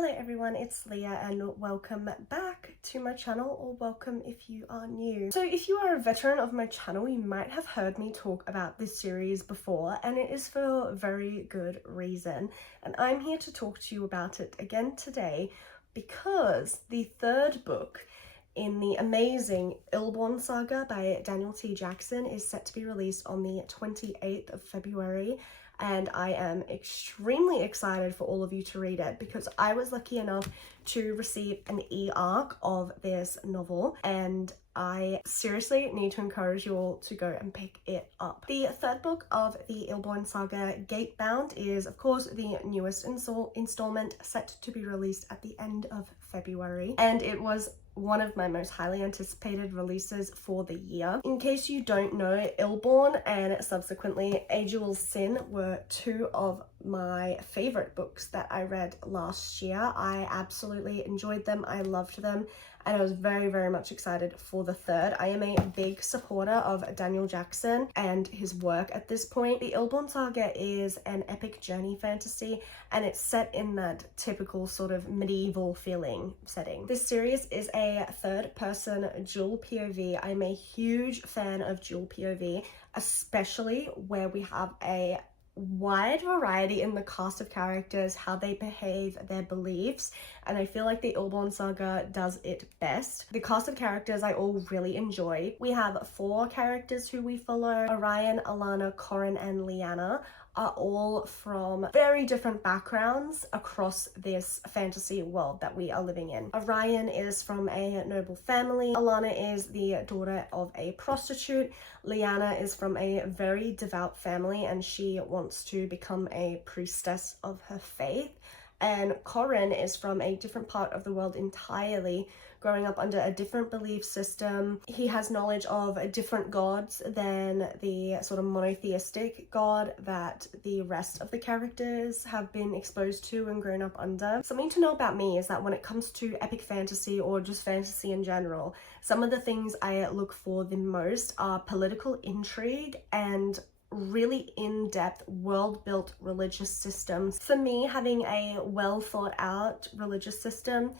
Hello everyone, it's Leah and welcome back to my channel, or welcome if you are new. So if you are a veteran of my channel, you might have heard me talk about this series before, and it is for very good reason. And I'm here to talk to you about it again today because the third book in the amazing Illborn saga by Daniel T. Jackson is set to be released on the 28th of February. And I am extremely excited for all of you to read it because I was lucky enough to receive an e-arc of this novel, and I seriously need to encourage you all to go and pick it up. The third book of the Illborn saga, Gatebound, is of course the newest installment, set to be released at the end of February, and it was one of my most highly anticipated releases for the year. In case you don't know, Illborn and subsequently Agel's Sin were two of my favorite books that I read last year. I absolutely enjoyed them, I loved them, and I was very much excited for the third. I am a big supporter of Daniel Jackson and his work at this point. The Illborn saga is an epic journey fantasy, and it's set in that typical sort of medieval feeling setting. This series is a third-person dual POV. I'm a huge fan of dual POV, especially where we have a wide variety in the cast of characters, how they behave, their beliefs, and I feel like the Illborn saga does it best. The cast of characters I all really enjoy. We have 4 characters who we follow. Orion, Alana, Corin, and Liana are all from very different backgrounds across this fantasy world that we are living in. Orion is from a noble family. Alana is the daughter of a prostitute. Liana is from a very devout family and she wants to become a priestess of her faith. And Corin is from a different part of the world entirely, growing up under a different belief system. He has knowledge of different gods than the sort of monotheistic god that the rest of the characters have been exposed to and grown up under. Something to know about me is that when it comes to epic fantasy or just fantasy in general, some of the things I look for the most are political intrigue and really in-depth world-built religious systems. For me, having a well thought out religious system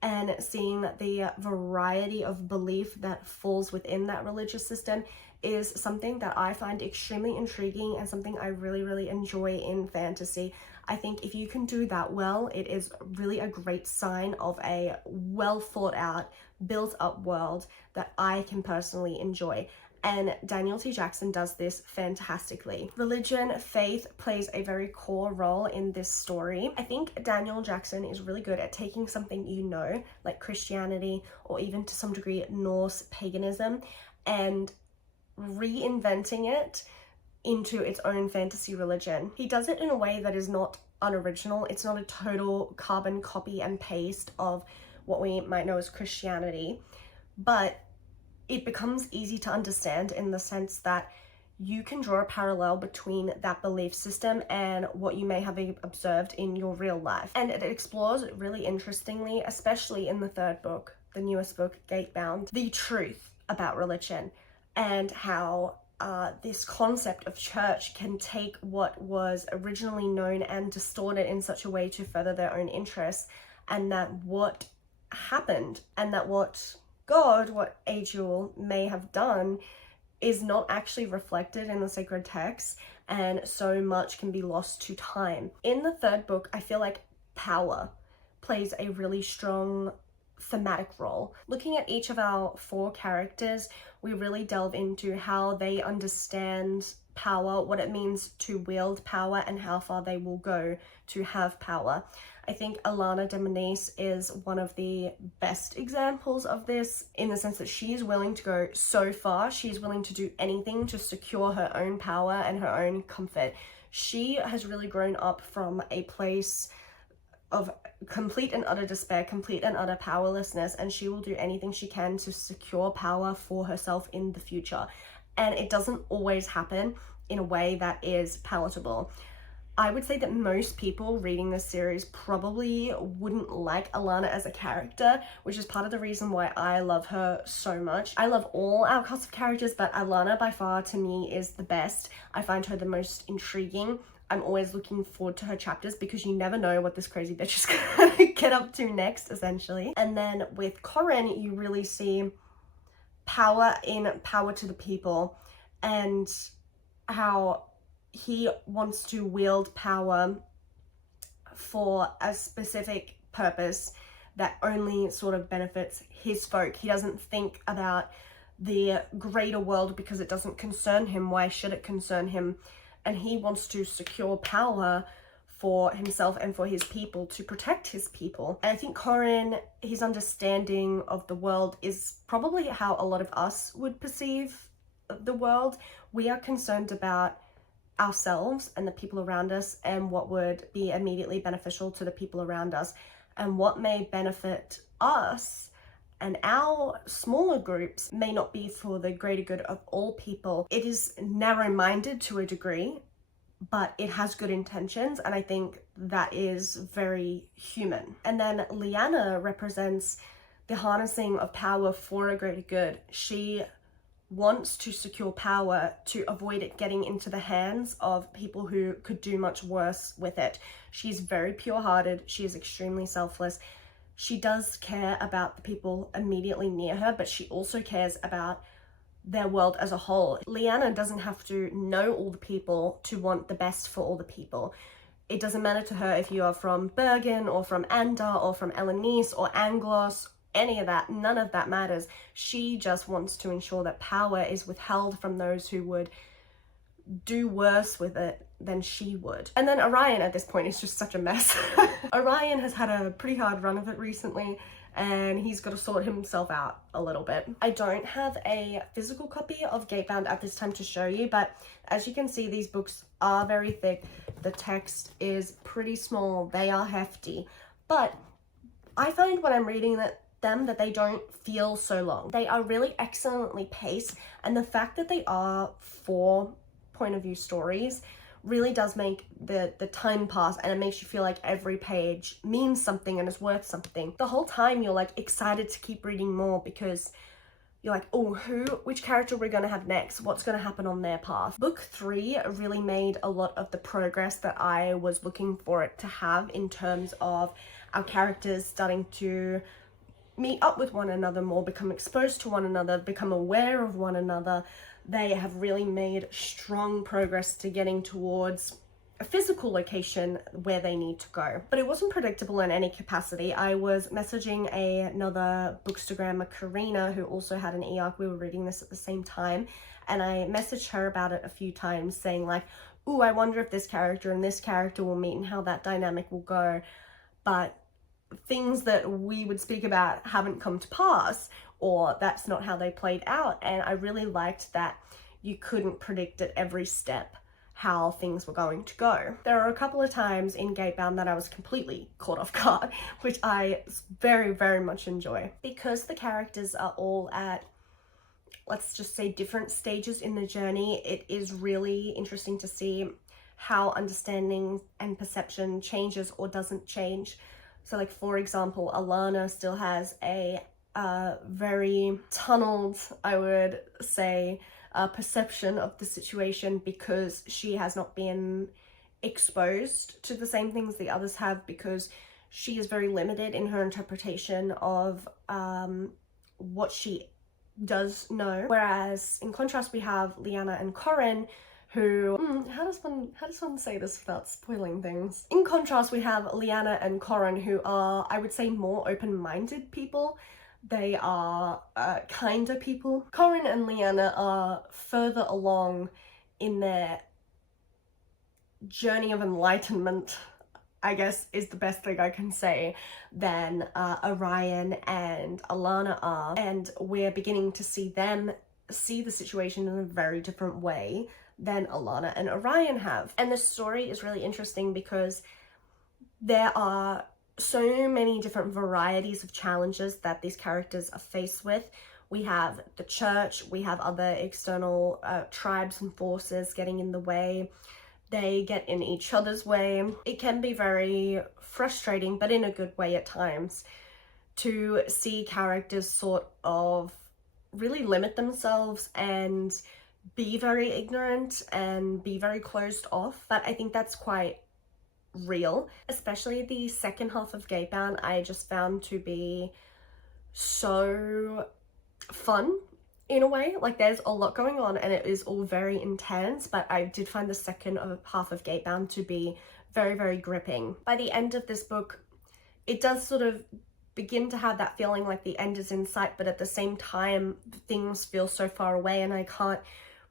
and seeing the variety of belief that falls within that religious system is something that I find extremely intriguing and something I really enjoy in fantasy. I think if you can do that well, it is really a great sign of a well thought out, built up world that I can personally enjoy. And Daniel T. Jackson does this fantastically. Religion, faith plays a very core role in this story. I think Daniel Jackson is really good at taking something like Christianity or even to some degree Norse paganism, and reinventing it into its own fantasy religion. He does it in a way that is not unoriginal. It's not a total carbon copy and paste of what we might know as Christianity, but it becomes easy to understand in the sense that you can draw a parallel between that belief system and what you may have observed in your real life. And it explores really interestingly, especially in the third book, the newest book, Gatebound, the truth about religion and how this concept of church can take what was originally known and distort it in such a way to further their own interests, and that what happened and that what God, what Agel may have done, is not actually reflected in the sacred texts, and so much can be lost to time. In the third book, I feel like power plays a really strong thematic role. Looking at each of our 4 characters, we really delve into how they understand power, what it means to wield power, and how far they will go to have power. I think Alana de Menese is one of the best examples of this, in the sense that she is willing to go so far. She's willing to do anything to secure her own power and her own comfort. She has really grown up from a place of complete and utter despair, complete and utter powerlessness, and she will do anything she can to secure power for herself in the future. And it doesn't always happen in a way that is palatable. I would say that most people reading this series probably wouldn't like Alana as a character, which is part of the reason why I love her so much. I love all our cast of characters, but Alana by far to me is the best. I find her the most intriguing. I'm always looking forward to her chapters because you never know what this crazy bitch is gonna get up to next, essentially. And then with Corin, you really see power in Power to the People, and how he wants to wield power for a specific purpose that only sort of benefits his folk. He doesn't think about the greater world because it doesn't concern him. Why should it concern him? And he wants to secure power for himself and for his people, to protect his people. And I think Corin, his understanding of the world is probably how a lot of us would perceive the world. We are concerned about ourselves and the people around us, and what would be immediately beneficial to the people around us, and what may benefit us and our smaller groups may not be for the greater good of all people. It is narrow-minded to a degree, but it has good intentions, and I think that is very human. And then Liana represents the harnessing of power for a greater good. She wants to secure power to avoid it getting into the hands of people who could do much worse with it. She's very pure-hearted. She is extremely selfless. She does care about the people immediately near her, but she also cares about their world as a whole. Liana doesn't have to know all the people to want the best for all the people. It doesn't matter to her if you are from Bergen or from Anda or from Elenice or Anglos, any of that. None of that matters. She just wants to ensure that power is withheld from those who would do worse with it than she would. And then Orion at this point is just such a mess. Orion has had a pretty hard run of it recently, and he's got to sort himself out a little bit. I don't have a physical copy of Gatebound at this time to show you, but as you can see, these books are very thick. The text is pretty small. They are hefty, but I find when I'm reading them that they don't feel so long. They are really excellently paced, and the fact that they are 4 point of view stories really does make the time pass, and it makes you feel like every page means something and is worth something. The whole time you're like excited to keep reading more because you're like, oh, which character we're going to have next? What's going to happen on their path? Book 3 really made a lot of the progress that I was looking for it to have in terms of our characters starting to meet up with one another more, become exposed to one another, become aware of one another. They have really made strong progress to getting towards a physical location where they need to go. But it wasn't predictable in any capacity. I was messaging another bookstagrammer, Karina, who also had an e-arc. We were reading this at the same time, and I messaged her about it a few times saying like, ooh, I wonder if this character and this character will meet and how that dynamic will go. But things that we would speak about haven't come to pass, or that's not how they played out. And I really liked that you couldn't predict at every step how things were going to go. There are a couple of times in Gatebound that I was completely caught off guard, which I very, very much enjoy. Because the characters are all at, let's just say, different stages in the journey, it is really interesting to see how understanding and perception changes or doesn't change. So like, for example, Alana still has a very tunneled, I would say, perception of the situation because she has not been exposed to the same things the others have, because she is very limited in her interpretation of what she does know. Whereas in contrast, we have Liana and Corin, who, how does one say this without spoiling things? In contrast, we have Liana and Corin, who are, I would say, more open-minded people. They are kinder people. Corin and Liana are further along in their journey of enlightenment, I guess is the best thing I can say, than Orion and Alana are. And we're beginning to see them see the situation in a very different way than Alana and Orion have. And the story is really interesting because there are so many different varieties of challenges that these characters are faced with. We have the church, we have other external tribes and forces getting in the way. They get in each other's way. It can be very frustrating, but in a good way at times, to see characters sort of really limit themselves and be very ignorant and be very closed off, but I think that's quite real. Especially the second half of Gatebound, I just found to be so fun in a way. Like, there's a lot going on and it is all very intense, but I did find the second half of Gatebound to be very, very gripping. By the end of this book, it does sort of begin to have that feeling like the end is in sight, but at the same time things feel so far away and I can't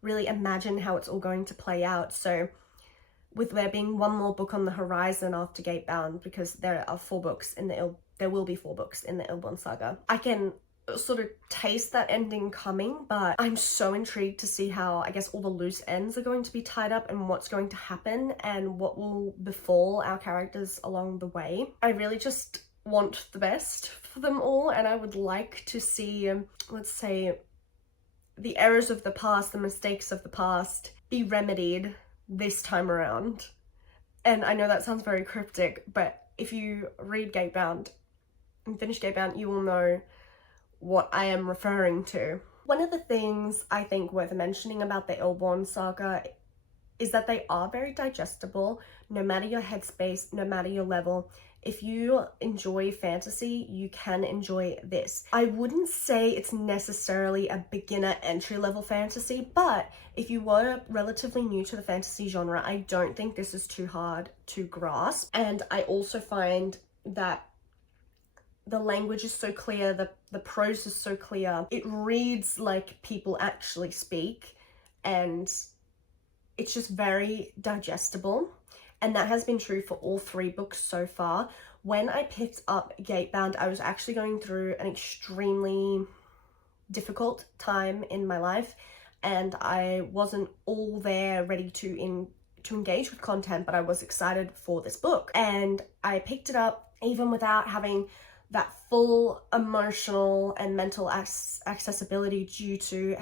really imagine how it's all going to play out. So with there being one more book on the horizon after Gatebound, because there are 4 books in there will be 4 books in the Illborn saga, I can sort of taste that ending coming, but I'm so intrigued to see how, I guess, all the loose ends are going to be tied up and what's going to happen and what will befall our characters along the way. I really just want the best for them all, and I would like to see, let's say, the errors of the past, the mistakes of the past be remedied this time around. And I know that sounds very cryptic, but if you read Gatebound and finish Gatebound, you will know what I am referring to. One of the things I think worth mentioning about the Illborn saga is that they are very digestible, no matter your headspace, no matter your level. If you enjoy fantasy, you can enjoy this. I wouldn't say it's necessarily a beginner entry-level fantasy, but if you were relatively new to the fantasy genre, I don't think this is too hard to grasp. And I also find that the language is so clear, the prose is so clear. It reads like people actually speak, and it's just very digestible. And that has been true for all 3 books so far. When I picked up Gatebound, I was actually going through an extremely difficult time in my life, and I wasn't all there ready to engage with content, but I was excited for this book. And I picked it up even without having that full emotional and mental accessibility due to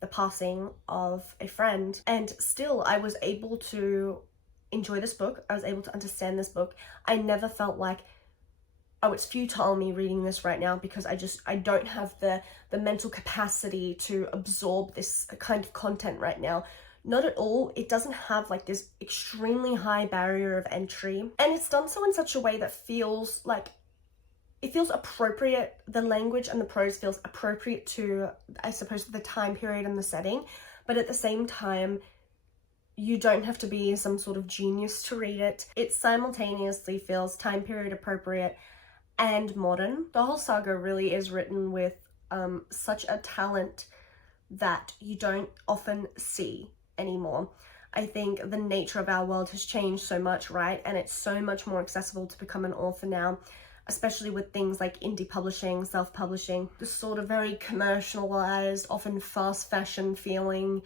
the passing of a friend. And still, I was able to enjoy this book. I was able to understand this book. I never felt like, oh, it's futile me reading this right now because I don't have the mental capacity to absorb this kind of content right now. Not at all. It doesn't have like this extremely high barrier of entry, and it's done so in such a way that feels like it feels appropriate. The language and the prose feels appropriate to, I suppose, the time period and the setting, but at the same time, you don't have to be some sort of genius to read it. It simultaneously feels time period appropriate and modern. The whole saga really is written with such a talent that you don't often see anymore. I think the nature of our world has changed so much, right? And it's so much more accessible to become an author now, especially with things like indie publishing, self-publishing. This sort of very commercialized, often fast fashion feeling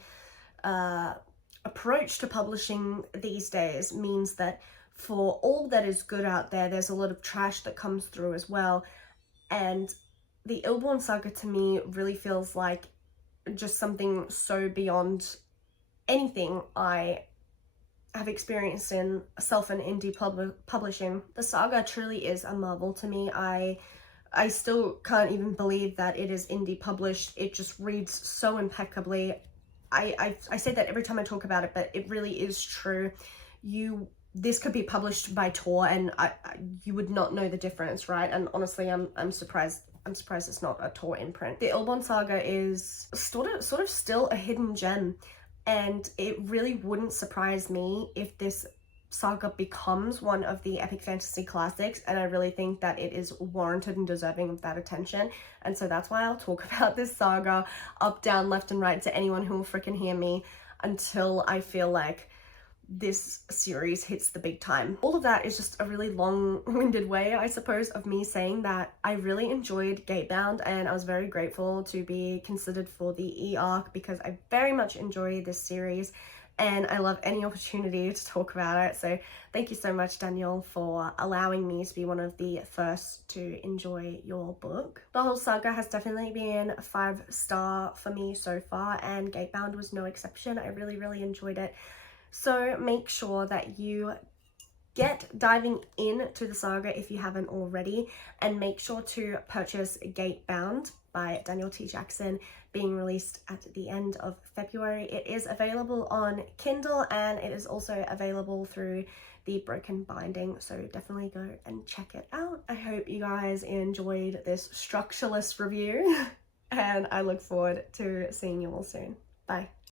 approach to publishing these days means that for all that is good out there, there's a lot of trash that comes through as well. And the Illborn saga to me really feels like just something so beyond anything I have experienced in self and indie publishing. The saga truly is a marvel to me. I still can't even believe that it is indie published. It just reads so impeccably. I say that every time I talk about it, but it really is true. This could be published by Tor and you would not know the difference, right? And honestly, I'm surprised it's not a Tor imprint. The Illborn saga is sort of still a hidden gem, and it really wouldn't surprise me if this saga becomes one of the epic fantasy classics, and I really think that it is warranted and deserving of that attention. And so that's why I'll talk about this saga up, down, left, and right to anyone who will freaking hear me until I feel like this series hits the big time. All of that is just a really long-winded way, I suppose, of me saying that I really enjoyed Gatebound, and I was very grateful to be considered for the E-Arc because I very much enjoy this series and I love any opportunity to talk about it. So thank you so much, Daniel, for allowing me to be one of the first to enjoy your book. The whole saga has definitely been a 5-star for me so far, and Gatebound was no exception. I really, really enjoyed it. So make sure that you get diving into the saga if you haven't already, and make sure to purchase Gatebound by Daniel T. Jackson, being released at the end of February. It is available on Kindle and it is also available through the Broken Binding, so definitely go and check it out. I hope you guys enjoyed this structureless review and I look forward to seeing you all soon. Bye.